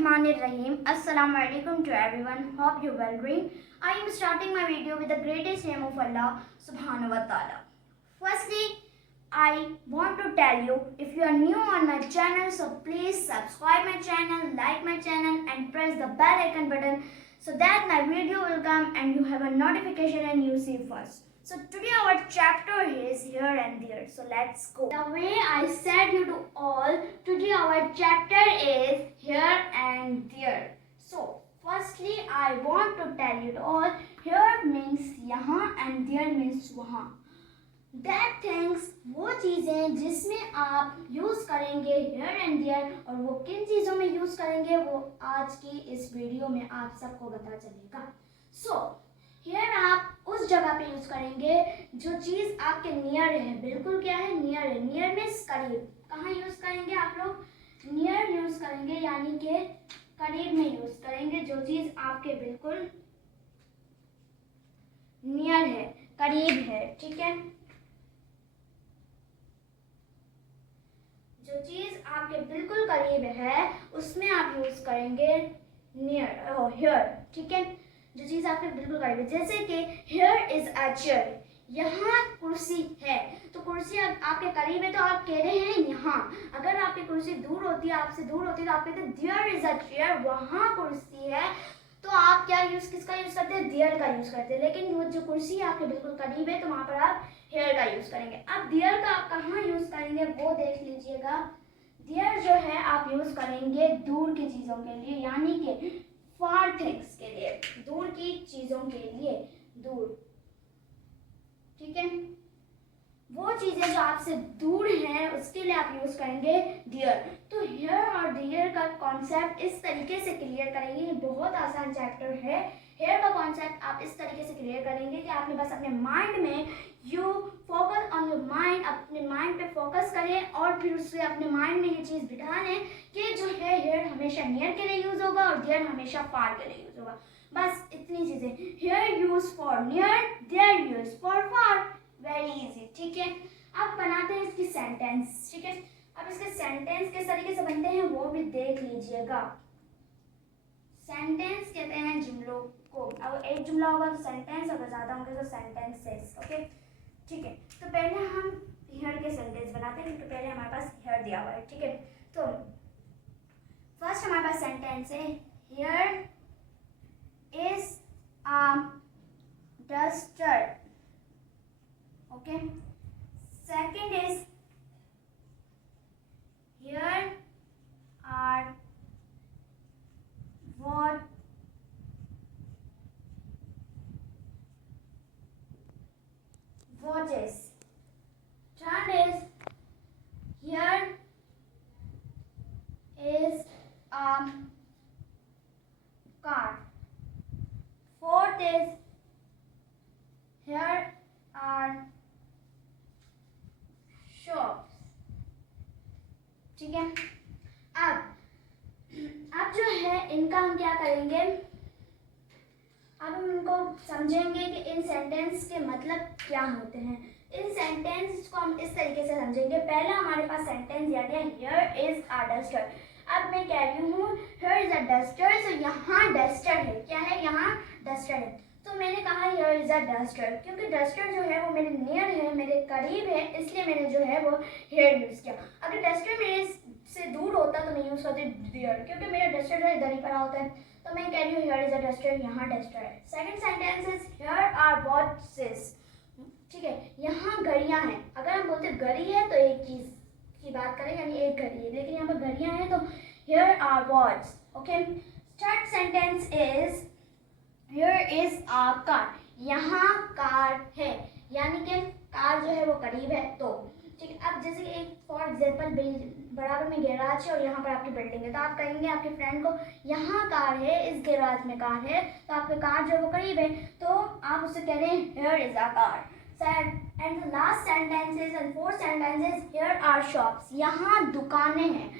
Bismillahirrahmanirrahim. Assalamu alaikum to everyone. Hope you well doing. I am starting my video with the greatest name of Allah subhanahu wa ta'ala. Firstly, I want to tell you, if you are new on my channel, so please subscribe my channel, like my channel and press the bell icon button so that my video will come and you have a notification and you see first. So today our chapter is here and there. So let's go. The way I said you to all, today our chapter is here and there. So firstly I want to tell you to all, here means यहाँ and there means वहाँ. That things वो चीज़ें जिसमें आप use करेंगे here and there और वो किन चीज़ों में यूज़ करेंगे वो आज की इस वीडियो में आप सबको पता चलेगा. So here आप उस जगह पे यूज़ करेंगे जो चीज़ आपके नियर है. बिल्कुल क्या है? नियर है. नियर मीन्स करीब. कहाँ यूज़ करेंगे आप लोग? नियर यूज़ करेंगे, यानी कि करीब में यूज़ करेंगे. जो चीज़ आपके बिल्कुल नियर है, करीब है. ठीक है, जो चीज़ आपके बिल्कुल करीब है उसमें आप यूज़ करेंगे नियर और हियर. ठीक है, जो चीज़ आपके बिल्कुल करीब है. जैसे कि हियर इज अ चेयर, यहाँ कुर्सी है. तो कुर्सी आपके करीब है तो आप कह रहे हैं यहाँ. अगर आपकी कुर्सी दूर होती है, आपसे दूर होती है, तो आप कहते हैं देयर इज अ चेयर, वहाँ कुर्सी है. तो आप क्या किसका यूज़ करते हैं? देयर का यूज़ करते हैं. लेकिन वो जो कुर्सी है आपके बिल्कुल करीब है तो वहाँ पर आप हेयर का यूज़ करेंगे. अब देयर का आप कहाँ यूज़ करेंगे वो देख लीजिएगा. देयर जो है आप यूज़ करेंगे दूर की चीज़ों के लिए, यानी कि फार थिंग्स के लिए, दूर की चीज़ों के लिए. दूर, ठीक है, वो चीज़ें जो आपसे दूर हैं उसके लिए आप यूज़ करेंगे देयर. तो हियर और देयर का कॉन्सेप्ट इस तरीके से क्लियर करेंगे. ये बहुत आसान चैप्टर है. हेयर का कॉन्सेप्ट आप इस तरीके से क्लियर करेंगे कि आपने बस अपने माइंड में you focus on your mind, अपने माइंड पे फोकस करें और फिर उससे अपने माइंड में ये चीज़ बिठा लें कि जो है हेयर हमेशा नियर के लिए यूज़ होगा और देयर हमेशा फार के लिए यूज़ होगा. बस इतनी चीज़ें. Here use for near, there use for far. Very easy. ठीक है, अब बनाते हैं इसकी सेंटेंस. ठीक है, अब इसके सेंटेंस किस तरीके से बनते हैं वो भी देख लीजिएगा. सेंटेंस कहते हैं जुमलों को. अब एक जुमला होगा तो सेंटेंस, अगर ज़्यादा होंगे तो सेंटेंसेस. ओके, ठीक है. तो पहले हम हियर के सेंटेंस बनाते हैं क्योंकि पहले हमारे पास हियर दिया हुआ है. ठीक है, तो फर्स्ट हमारे पास सेंटेंस है here is a duster. Okay, second is here are watches. Third is here is a car. Fourth is here are shops. ठीक है, अब जो है इनका हम क्या करेंगे, अब हम इनको समझेंगे कि इन सेंटेंस के मतलब क्या होते हैं. इन सेंटेंस को हम इस तरीके से समझेंगे. पहला हमारे पास सेंटेंस यानी है हियर इज अ डस्टर. अब मैं कह रही हूँ हियर इज अ डस्टर, तो यहाँ डस्टर है. क्या है? यहाँ डस्टर है. तो मैंने कहा हियर इज अ डस्टर क्योंकि डस्टर जो है वो मेरे नियर है, मेरे करीब है, इसलिए मैंने जो है वो हियर यूज़ किया. अगर डस्टर मेरे से दूर होता तो मैं यूज़ करती देयर, क्योंकि मेरा डस्टर जो इधर ही पड़ा होता है. तो मैं कह रही हूँ हियर इज अ डस्टर, यहाँ डस्टर है. Second sentence is here are watches. ठीक है, यहाँ घड़ियाँ हैं. अगर हम बोलते घड़ी है तो एक चीज़ की बात करें, यानी एक घड़ी है, लेकिन यहाँ पर घड़ियाँ हैं तो here are watch. Okay, third sentence is here is a car. यहाँ कार है, यानी कि कार जो है वो करीब है. तो ठीक है, अब जैसे एक फॉर एग्जाम्पल बराबर में गैराज है और यहाँ पर आपकी बिल्डिंग है, तो आप कहेंगे आपके फ्रेंड को यहाँ कार है, इस गैराज में कार है, तो आपके कार जो है वो करीब है, तो आप उससे कह रहे हैं here is a car. And last sentences and fourth sentences here are shops. यहाँ दुकानें हैं.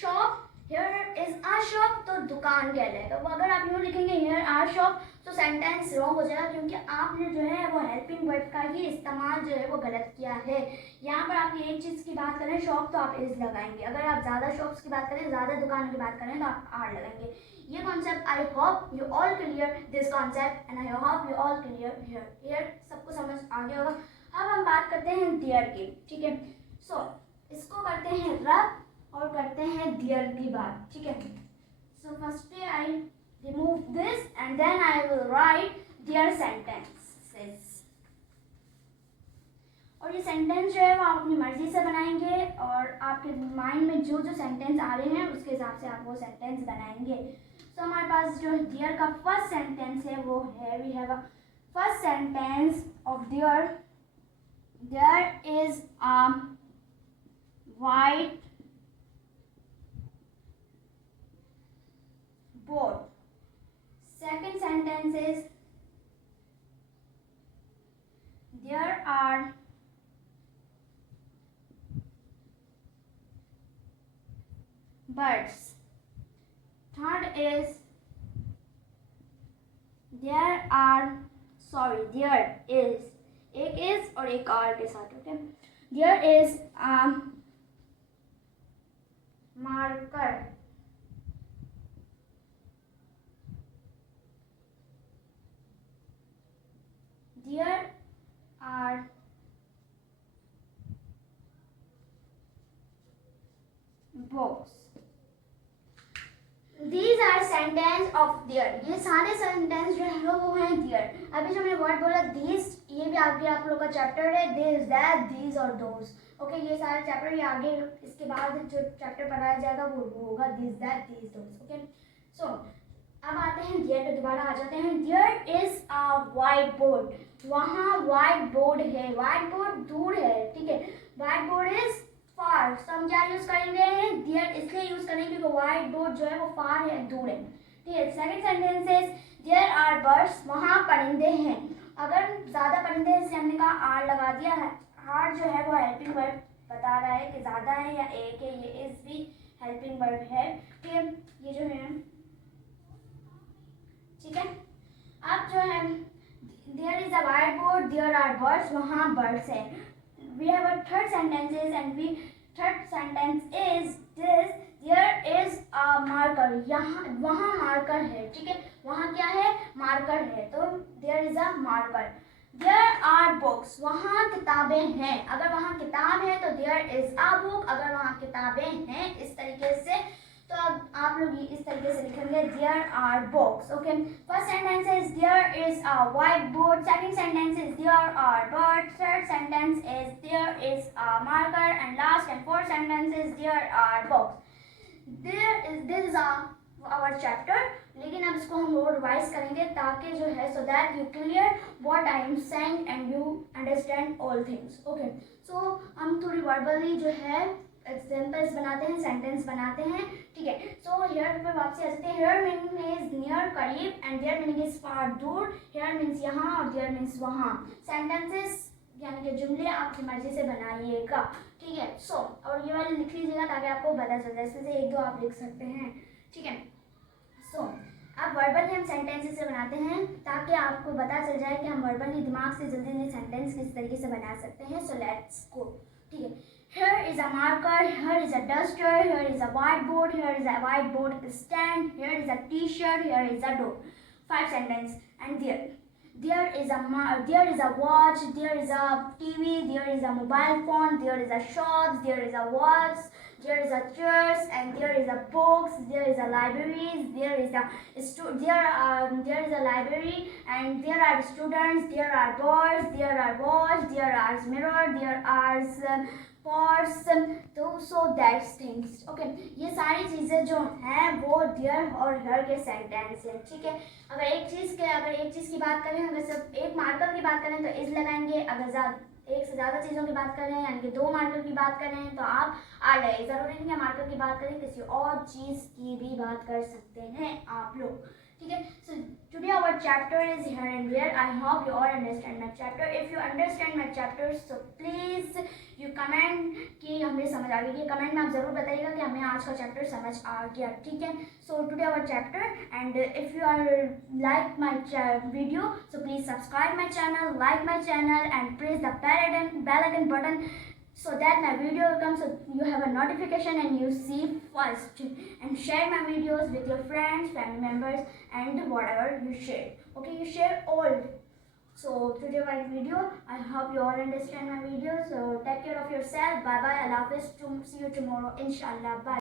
Shop, here is a shop, तो दुकान कहलाएगा। वो अगर आप यूँ लिखेंगे हियर आर शॉप तो सेंटेंस रॉन्ग हो जाएगा, क्योंकि आपने जो है वो हेल्पिंग वर्ब का ही इस्तेमाल जो है वो गलत किया है। यहाँ पर आप एक चीज़ की बात करें शॉप तो आप इज लगाएंगे, अगर आप ज़्यादा शॉप्स की बात करें, ज़्यादा दुकानों की बात करें तो आप आर लगाएंगे। ये concept I hope you all clear this concept and I hope you all clear here सबको समझ आ गया होगा। अब हम बात करते हैं देयर की, ठीक है। सो इसको करते हैं रब और करते हैं देयर की बात, ठीक है। So first I remove this and then I will write there sentences. और ये सेंटेंस जो है वो आप अपनी मर्जी से बनाएंगे और आपके माइंड में जो जो सेंटेंस आ रहे हैं उसके हिसाब से आप वो सेंटेंस बनाएंगे। तो हमारे पास जो देयर का फर्स्ट सेंटेंस है वो है, we have a first sentence of there, there is a white board. Second sentence is there are birds. Third is there is एक is और एक are के साथ, okay. There is marker. There are books. These are sentence of there. ये सारे sentence जो है वो हैं there। अभी जो मैंने वर्ड बोला these, ये भी आगे आप लोग का चैप्टर है, this, that, these और those, ओके। ये सारे चैप्टर ये आगे इसके बाद जो चैप्टर पढ़ाया जाएगा वो होगा this, that, these, those, okay. सो अब आते हैं देयर पे, दोबारा आ जाते हैं। There is a white board, वहाँ व्हाइट बोर्ड है, व्हाइट बोर्ड दूर है, ठीक है। व्हाइट बोर्ड इज फार, तो हम क्या यूज करेंगे देयर इसलिए यूज करेंगे क्योंकि व्हाइट बोर्ड जो है वो फार है, दूर है, ठीक है। Second sentence is there are birds, वहाँ परिंदे हैं। अगर ज्यादा परिंदे हैं इसलिए हमने कहा आर लगा दिया है। आर जो है वो हेल्पिंग वर्ब बता रहा है कि ज्यादा है या एक है, ये इज भी हेल्पिंग वर्ब है, ठीक है। ये जो है ठीक है। अब जो है there is a white board, there are birds, वहाँ बर्ड्स है। We have a third sentences and we third sentence is this, there is a marker, यहाँ वहाँ मार्कर है, ठीक है। वहाँ क्या है, मार्कर है, तो there is a marker. There are books, वहाँ किताबें हैं। अगर वहाँ किताब है तो देयर इज अ बुक, अगर वहाँ किताबें हैं इस तरीके से तो अब आप लोग इस तरीके से लिखेंगे there are books, okay. First sentence is there is a white board, second sentence is there are birds, third sentence is there is a marker and last and fourth sentence is there are books. This is our chapter, लेकिन अब इसको हम और revise करेंगे ताकि जो है so that you clear what I am saying and you understand all things, okay. So हम थोड़ी वर्बली जो है एग्जाम्पल्स बनाते हैं, सेंटेंस बनाते हैं, ठीक है। सो हियर पे वापसी आ जाते हैं। हियर मीनिंग इज नियर, करीब, and there meaning is far, दूर। हियर मीन्स यहाँ और देयर मीन्स वहाँ। सेंटेंसेस यानी कि जुमले आपकी मर्जी से बनाइएगा, ठीक है। सो और ये वाले लिख लीजिएगा ताकि आपको पता चल जाए, इसमें से एक दो आप लिख सकते हैं, ठीक है। सो अब वर्बली हम सेंटेंसेस से बनाते हैं ताकि आपको पता चल जाए कि हम वर्बली दिमाग से जल्दी जल्दी सेंटेंस किस तरीके से बना सकते हैं। सो लेट्स गो, ठीक है। Here is a marker, here is a duster, here is a whiteboard, here is a whiteboard stand, here is a t-shirt, here is a door. 5 sentences. And there is a watch, there is a TV, there is a mobile phone, there is a shops, there is a walls, there is a chairs, and there is a books, there is a libraries, there is a library, and there are students, there are boards, there are walls, there are mirror, there are pots, तो so that's things, okay। ये सारी चीज़ें जो हैं वो there और here के sentence हैं, ठीक है। अगर एक चीज़ की बात करें, अगर सिर्फ एक मार्कर की बात करें तो इज लगाएंगे, अगर एक से ज़्यादा चीज़ों की बात करें यानी कि 2 मार्कर की बात करें तो आप आर लगाइए। ज़रूरी नहीं है मार्कर की बात करें, किसी और चीज़ की भी बात कर सकते हैं आप लोग, ठीक है. So today our chapter is here and there. I hope you all understand my chapter. If you understand my chapter, so please you comment कि हमें समझ आ गई. कमेंट में आप ज़रूर बताइएगा कि हमें आज का चैप्टर समझ आ गया. ठीक है. So today our chapter, and if you are like my video, so please subscribe my channel, like my channel, and press the bell icon button, so that my video will come, so you have a notification and you see first, and share my videos with your friends, family members, and whatever you share. Okay, you share all. So today my video, I hope you all understand my video. So take care of yourself. Bye bye. Allah Hafiz. See you tomorrow, inshallah. Bye.